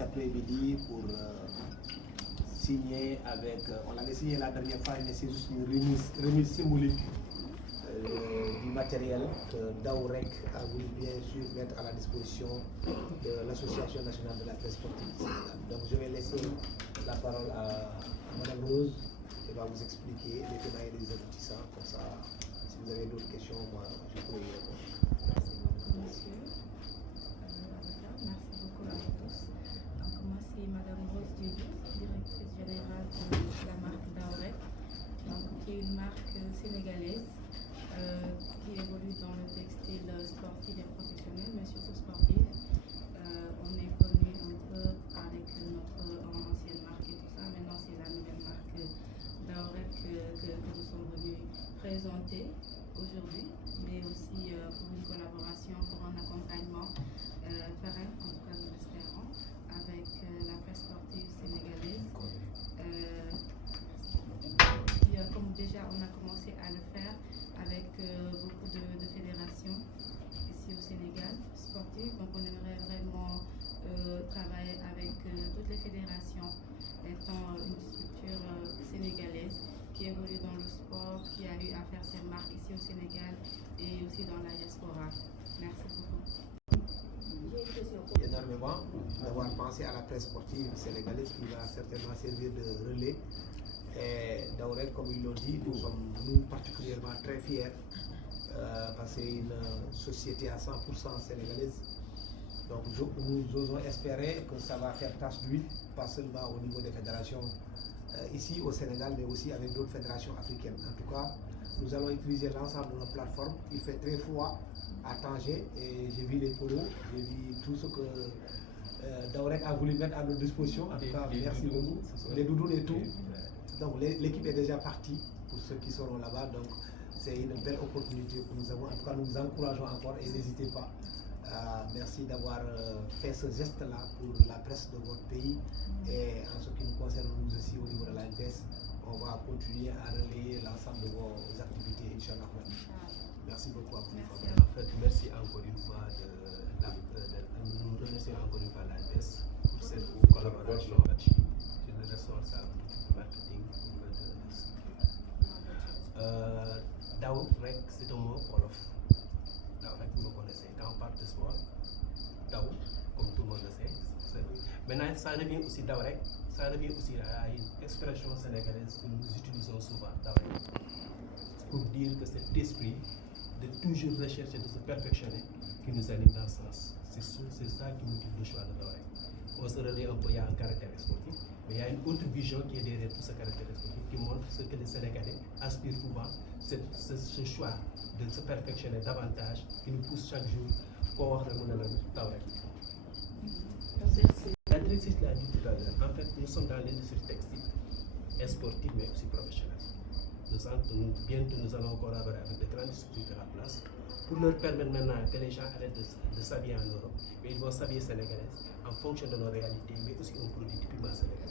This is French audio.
après-midi pour signer avec, on l'avait signé la dernière fois, mais c'est juste une remise symbolique du matériel que Daourek a voulu bien sûr mettre à la disposition de l'Association nationale de la presse sportive du Sénégal. Donc je vais laisser la parole à Mme Rose, qui va vous expliquer les tenants et les aboutissants. Comme ça, si vous avez d'autres questions, moi je pourrais y répondre. Merci beaucoup, monsieur. Merci beaucoup à vous tous. Donc moi c'est Mme Rose Diédhiou, directrice générale de la marque Daourek, qui est une marque sénégalaise qui évolue dans le textile sportif et professionnel, mais surtout sportif. On est connu un peu avec notre ancienne marque et tout ça. Maintenant, c'est la nouvelle marque Daourek que nous sommes venus présenter aujourd'hui, mais aussi pour une collaboration, pour un accompagnement pérenne, en tout cas nous l'espérons, avec la presse sportive sénégalaise. Comme déjà on a commencé à le faire avec beaucoup de fédérations ici au Sénégal sportives, donc on aimerait vraiment travailler avec toutes les fédérations, étant une structure sénégalaise qui évolue dans le sport, qui a eu à faire ses marques ici au Sénégal et aussi dans la diaspora. Merci beaucoup. Énormément d'avoir pensé à la presse sportive sénégalaise qui va certainement servir de relais. Et Daourek, comme ils l'ont dit, nous sommes particulièrement très fiers parce que c'est une société à 100% sénégalaise. Donc nous osons espérer que ça va faire tache d'huile, pas seulement au niveau des fédérations ici au Sénégal, mais aussi avec d'autres fédérations africaines. En tout cas, nous allons utiliser l'ensemble de nos plateformes. Il fait très froid à Tanger et j'ai vu les polos, j'ai vu tout ce que Daourek a voulu mettre à notre disposition. En tout cas, merci beaucoup. Les doudous et tout. Donc l'équipe est déjà partie pour ceux qui seront là-bas. Donc c'est une belle opportunité que nous avons. En tout cas, nous vous encourageons encore et n'hésitez pas. Merci d'avoir fait ce geste-là pour la presse de votre pays. Et en ce qui nous concerne, nous aussi au niveau de l'ANPS, on va continuer à relayer l'ensemble de vos activités, Inch'Allah. Merci beaucoup à vous. Merci. En fait, merci encore une fois nous remercions encore une fois l'ANPS pour cette collaboration. Je suis le responsable du marketing au niveau de la structure. Daourek, c'est un mot wolof. Daourek, vous le connaissez. Quand on parle de sport, Daou, comme tout le monde le sait. Maintenant, ça revient aussi Daourek, ça revient aussi à une expression sénégalaise que nous utilisons souvent, Daourek, pour dire que cet esprit de toujours rechercher, de se perfectionner, qui nous anime dans ce sens. C'est ça qui motive le choix de Daourek. On se relaie un peu, il y a un caractère sportif, mais il y a une autre vision qui est derrière tout ce caractère sportif, qui montre ce que les Sénégalais aspirent souvent, ce choix de se perfectionner davantage, qui nous pousse chaque jour pour avoir le Daourek. La directrice l'a dit tout à l'heure, en fait, nous sommes dans l'industrie textile et sportive, mais aussi professionnelle. Bientôt, nous allons collaborer avec de grandes structures de la place pour leur permettre maintenant que les gens arrêtent de s'habiller en Europe, mais ils vont s'habiller sénégalaises en fonction de nos réalités, mais aussi un produit typiquement sénégalais.